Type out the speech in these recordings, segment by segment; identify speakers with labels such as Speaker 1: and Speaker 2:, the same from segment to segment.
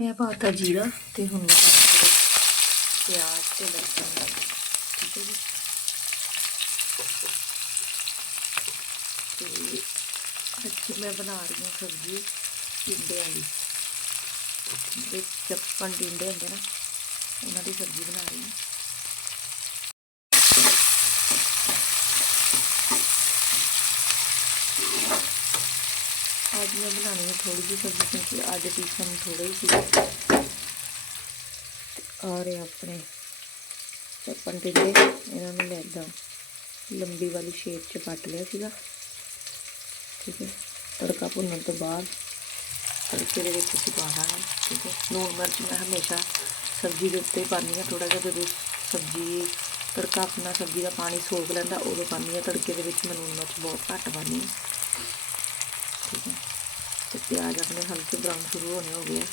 Speaker 1: ਮੈਂ ਪਾਤਾ ਜੀਰਾ ਤੇ ਹੁਣ ਮੈਂ ਪਾਤਾ ਪਿਆਜ਼ ਤੇ ਲਸਣ। ਠੀਕ ਹੈ ਜੀ। ਤੇ ਅੱਜ ਮੈਂ ਬਣਾ ਰਹੀ ਹਾਂ ਸਬਜ਼ੀ ਟਿੰਡਿਆਂ ਦੀ ਇਹ ਚੱਪਣ ਟਿੰਡੇ ਹੁੰਦੇ ਨਾ, ਉਹਨਾਂ ਦੀ ਸਬਜ਼ੀ ਬਣਾ ਰਹੀ ਹਾਂ। ਅੱਜ ਮੈਂ ਬਣਾਉਣੀ ਹੈ ਥੋੜੀ ਜਿਹੀ ਸਬਜ਼ੀ ਕਿਉਂਕਿ ਅੱਜ ਟਿਫਨ ਥੋੜਾ ਹੀ ਸੀ। ਔਰ ਇਹ ਆਪਣੇ ਚੱਪਣ ਟਿੰਡੇ। ਇਹਨਾਂ ਨੂੰ ਮੈਂ ਏਦਾਂ ਲੰਬੀ ਵਾਲੀ ਸ਼ੇਪ 'ਚ ਕੱਟ ਲਿਆ ਸੀਗਾ। ਠੀਕ ਹੈ। ਤੜਕਾ ਭੁੰਨਣ ਤੋਂ ਬਾਅਦ ਤੜਕੇ ਦੇ ਵਿੱਚ ਅਸੀਂ ਪਾ ਹੈ ਠੀਕ ਹੈ। ਲੂਣ ਮਿਰਚ ਮੈਂ ਹਮੇਸ਼ਾ ਸਬਜ਼ੀ ਦੇ ਉੱਤੇ ਪਾਉਂਦੀ ਹਾਂ। ਥੋੜਾ ਜਿਹਾ ਜਦੋਂ ਸਬਜ਼ੀ, ਤੜਕਾ ਆਪਣਾ ਸਬਜ਼ੀ ਦਾ ਪਾਣੀ ਸੋਖ ਲੈਂਦਾ, ਉਦੋਂ ਪਾਉਂਦੀ ਹਾਂ। ਤੜਕੇ ਦੇ ਵਿੱਚ ਮੈਂ ਲੂਣ ਮਿਰਚ ਬਹੁਤ ਘੱਟ ਪਾਉਂਦੀ ਹਾਂ। ਠੀਕ ਹੈ। ਤੇ ਪਿਆਜ਼ ਆਪਣੇ ਹਲਕੇ ਬਰਾਊਨ ਸ਼ੁਰੂ ਹੋਣੇ ਹੋ ਗਏ ਆ।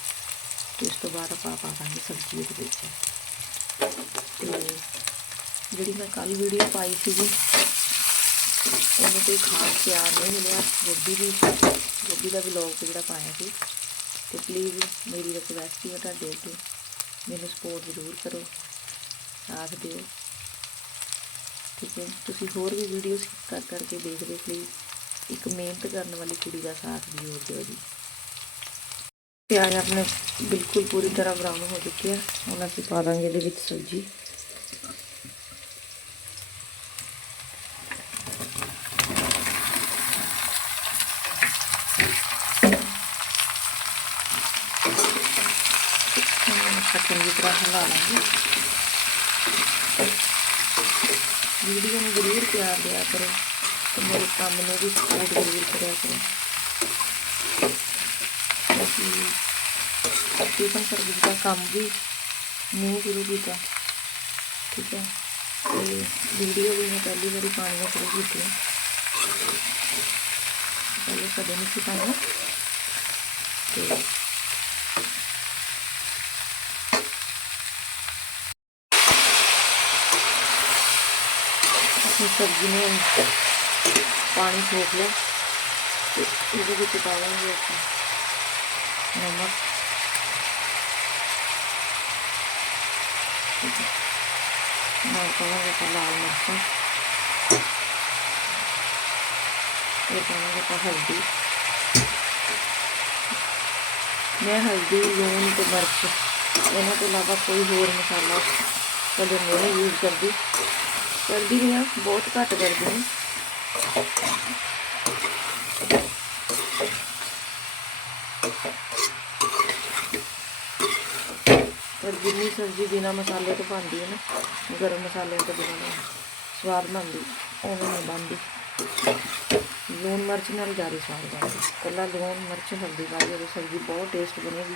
Speaker 1: ਤੇ ਇਸ ਤੋਂ ਬਾਅਦ ਆਪਾਂ ਪਾ ਦਾਂਗੇ ਸਬਜ਼ੀ ਦੇ ਵਿੱਚ। ਤੇ ਜਿਹੜੀ ਮੈਂ ਕੱਲ ਵੀਡੀਓ ਪਾਈ ਸੀਗੀ, ਉਹਨੂੰ ਕੋਈ ਖਾਸ ਪਿਆਰ ਨਹੀਂ ਮਿਲਿਆ। ਗੋਭੀ ਦੀ, ਗੋਭੀ ਦਾ ਵਲੌਗ ਜਿਹੜਾ ਪਾਇਆ ਸੀ, ਤੇ ਪਲੀਜ਼ ਮੇਰੀ ਰਿਕਵੈਸਟ ਹੈ ਤੁਹਾਡੇ ਅੱਗੇ, ਮੈਨੂੰ ਸਪੋਰਟ ਜ਼ਰੂਰ ਕਰੋ, ਸਾਥ ਦਿਓ। ਠੀਕ ਹੈ, ਤੁਸੀਂ ਹੋਰ ਵੀ ਵੀਡੀਓਜ਼ ਕਰ ਕਰਕੇ ਦੇਖਦੇ ਪਲੀਜ਼ ਇੱਕ ਮਿਹਨਤ ਕਰਨ ਵਾਲੀ ਕੁੜੀ ਦਾ ਸਾਥ ਜ਼ਰੂਰ ਦਿਓ ਜੀ। ਪਿਆਜ਼ ਆਪਣੇ ਬਿਲਕੁਲ ਪੂਰੀ ਤਰ੍ਹਾਂ ਬਰਾਊਨ ਹੋ ਚੁੱਕੇ ਆ। ਹੁਣ ਅਸੀਂ ਪਾ ਦਾਂਗੇ ਇਹਦੇ ਵਿੱਚ ਸਬਜ਼ੀ। ਚੰਗੀ ਤਰ੍ਹਾਂ ਹਿਲਾ ਲਾਂਗੇ। ਵੀਡੀਓ ਨੂੰ ਜ਼ਰੂਰ ਪਿਆਰ ਦਿਆ ਕਰੋ। ਤੇ ਮੇਰੇ ਕੰਮ ਨੂੰ ਵੀ ਸਪੋਰਟ ਜ਼ਰੂਰ ਕਰਿਆ ਕਰੋ। ਅਸੀਂ ਟਿਫਨ ਸਰਵਿਸ ਦਾ ਕੰਮ ਵੀ ਨਹੀਂ ਸ਼ੁਰੂ ਕੀਤਾ। ਠੀਕ ਹੈ? ਤੇ ਵੀਡੀਓ ਵੀ ਮੈਂ ਪਹਿਲੀ ਵਾਰੀ ਪਾਉਣੀ ਸ਼ੁਰੂ ਕੀਤੀ। ਪਹਿਲੇ ਕਦੇ ਨਹੀਂ ਸੀ ਪਾਉਣਾ। ਤੇ ਸਬਜ਼ੀ ਨੇ ਪਾਣੀ ਸੋਖ ਲਿਆ ਤੇ ਇਹਦੇ ਵਿੱਚ ਪਾ ਲਾਂਗੇ ਆਪਾਂ ਨਮਕ ਠੀਕ ਹੈ ਨਾਲ ਪਾਵਾਂਗੇ ਆਪਾਂ ਲਾਲ ਮਿਰਚਾਂ ਇਹ ਪਾਵਾਂਗੇ ਆਪਾਂ ਹਲਦੀ ਮੈਂ ਹਲਦੀ ਲੂਣ ਤੇ ਮਿਰਚ ਇਹਨਾਂ ਤੋਂ ਇਲਾਵਾ ਕੋਈ ਹੋਰ ਮਸਾਲਾ ਕਦੇ ਨਹੀਂ ਯੂਜ਼ ਕਰਦੀ ਕਰਦੀ ਪਰ ਜਿੰਨੀ ਸਬਜ਼ੀ ਬਿਨਾ ਮਸਾਲੇ ਤੋਂ ਬਣਦੀ ਹੈ ਨਾ, ਗਰਮ ਮਸਾਲਿਆਂ ਤੋਂ ਬਿਨਾਂ ਸਵਾਦ ਬਣਦੀ, ਉਵੇਂ ਨਹੀਂ ਬਣਦੀ। ਲੂਣ ਮਿਰਚ ਨਾਲ ਜ਼ਿਆਦਾ ਸਵਾਦ ਬਣਦੀ। ਕੱਲਾ ਲੂਣ ਮਿਰਚ ਹਲਦੀ ਪਾ ਕੇ ਸਬਜ਼ੀ ਬਹੁਤ ਟੇਸਟ ਬਣੇਗੀ।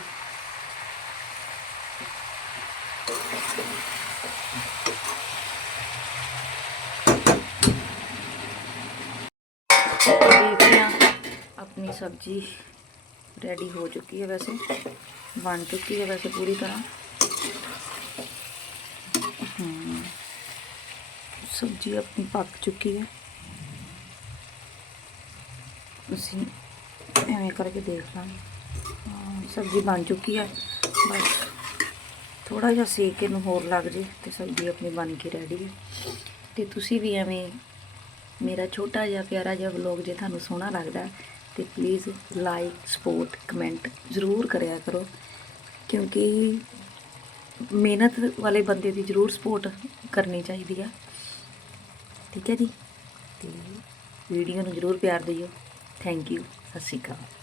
Speaker 1: ਆਪਣੀ ਸਬਜ਼ੀ ਰੈਡੀ ਹੋ ਚੁੱਕੀ ਹੈ ਵੈਸੇ, ਬਣ ਚੁੱਕੀ ਹੈ ਵੈਸੇ ਪੂਰੀ ਤਰ੍ਹਾਂ। ਸਬਜ਼ੀ ਆਪਣੀ ਪੱਕ ਚੁੱਕੀ ਹੈ। ਅਸੀਂ ਐਵੇਂ ਕਰਕੇ ਦੇਖ ਲਾਂਗੇ। ਸਬਜ਼ੀ ਬਣ ਚੁੱਕੀ ਹੈ, ਬਸ ਥੋੜਾ ਜਿਹਾ ਸੇਕ ਇਹਨੂੰ ਹੋਰ ਲੱਗ ਜੇ ਤੇ ਸਬਜ਼ੀ ਆਪਣੀ ਬਣ ਕੇ ਰੈਡੀ ਹੈ। ਤੇ ਤੁਸੀਂ ਵੀ ਐਵੇਂ ਮੇਰਾ ਛੋਟਾ ਜਿਹਾ, ਪਿਆਰਾ ਜਿਹਾ ਵਲੌਗ ਜੇ ਤੁਹਾਨੂੰ ਸੋਹਣਾ ਲੱਗਦਾ ਤੇ ਪਲੀਜ਼ ਲਾਈਕ ਸਪੋਰਟ ਕਮੈਂਟ ਜ਼ਰੂਰ ਕਰਿਆ ਕਰੋ, ਕਿਉਂਕਿ ਮਿਹਨਤ ਵਾਲੇ ਬੰਦੇ ਦੀ ਜ਼ਰੂਰ ਸਪੋਰਟ ਕਰਨੀ ਚਾਹੀਦੀ ਆ। ਠੀਕ ਹੈ ਜੀ? ਤੇ ਵੀਡੀਓ ਨੂੰ ਜ਼ਰੂਰ ਪਿਆਰ ਦਿਓ। ਥੈਂਕ ਯੂ ਸਤਿ ਸ਼੍ਰੀ ਅਕਾਲ।